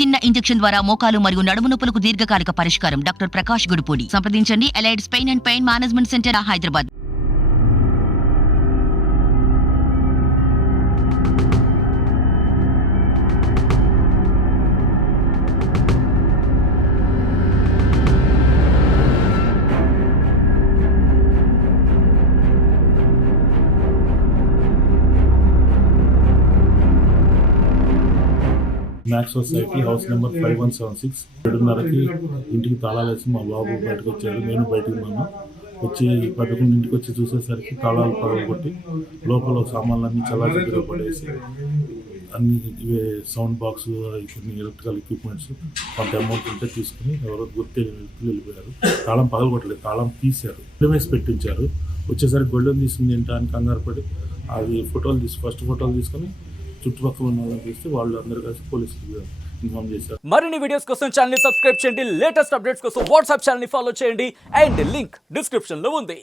చిన్న ఇంజెక్షన్ ద్వారా మోకాలు మరియు నడుము నొప్పులకు దీర్ఘకాలిక పరిష్కారం. డాక్టర్ ప్రకాష్ గుడిపూడి. సంప్రదించండి. Allied pain and pain management centre Hyderabad. Max society house number five one seven six ఏడున్నరకి ఇంటికి తాళాలు వేసి మా బాబు బయటకు వచ్చాడు. నేను బయటకు ఉన్నాను వచ్చి పదకొండు ఇంటికి వచ్చి చూసేసరికి తాళాలు పగలగొట్టి లోపల సామాన్లన్నీ చాలా చెదురు పడేసి అన్ని ఇవే సౌండ్ బాక్స్ కొన్ని ఎలక్ట్రికల్ ఎక్విప్మెంట్స్ కొంత అమౌంట్ ఉంటే తీసుకుని ఎవరో గుర్తు వ్యక్తులు వెళ్ళిపోయారు. తాళం పగలగొట్టలేదు తాళం తీశారు. వేసి పెట్టించారు. వచ్చేసరికి గొళ్ళెం తీసుకుని తింటానికి కంగారు పడి అది ఫోటోలు తీసి ఫస్ట్ ఫోటోలు తీసుకొని చుట్టుపక్కల ఉన్న వాళ్ళని తీస్తే వాళ్ళు అందరూ కలిసి పోలీసులు ఇన్ఫామ్ చేశారు. మరిన్ని వీడియోస్ కోసం ఛానల్ సబ్స్క్రైబ్ చేయండి. లేటెస్ట్ అప్డేట్స్ కోసం వాట్సాప్ ఛానల్ ఫాలో చేయండి. అండ్ లింక్ డిస్క్రిప్షన్లో ఉంది.